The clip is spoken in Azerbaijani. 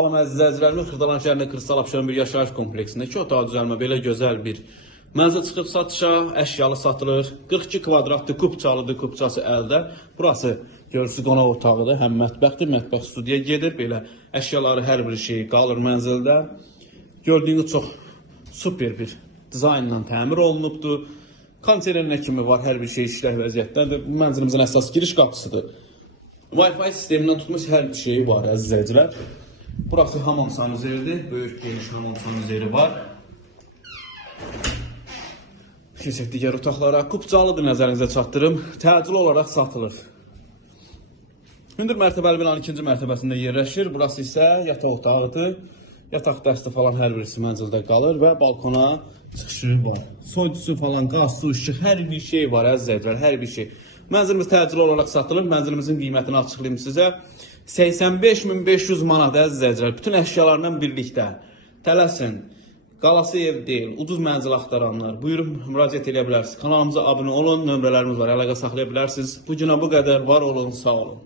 Salam əziz izləyicilərimiz, Xırdalan şəhərində Kristal Abşeron bir yaşayış kompleksində 2 otaq düzəlmə belə gözəl bir mənzil çıxıb satışa, əşyalı satılır. 42 kvadratlı kubçalıdır, kubçası əldə. Burası görürsünüz qonaq otağıdır, həm mətbəxdir, mətbəx studiya gedir. Belə əşyaları hər bir şey qalır mənzildə. Gördüyünüz çox super bir dizaynla təmir olunubdur. Kondisioner kimi var, hər bir şey işlək vəziyyətdədir. Mənzilimizin əsas giriş qapısıdır. Wi-Fi sistemindən tutmuş hər bir şey var əziz izləyicilər. Burası hamam sanuzeridir. Böyük geniş hamam sanuzeri var. Keçək digər otaqlara. Kubcalıdır, nəzərinizə çatdırım. Təcil olaraq satılır. Hündür mərtəbəli binanın ikinci mərtəbəsində yerləşir. Burası isə yataq otağıdır. Yataq dəsti falan hər birisi mənzildə qalır və balkona çıxışı var. Soyudusu falan, qaz, su, işıq, hər bir şey var əziz izləyicilər, hər bir şey. Mənzilimiz təcil olaraq satılır. Mənzilimizin qiymətini açıqlayım sizə. 85.500 manat əziz izləyicilər. Bütün əşyalarla birlikdə. Tələsin. Qalası ev deyil. Ucuz mənzil axtaranlar. Buyurun müraciət edə bilərsiniz. Kanalımıza abunə olun. Nömrələrimiz var. Əlaqə saxlaya bilərsiniz. Bu günə bu qədər. Var olun, sağ olun.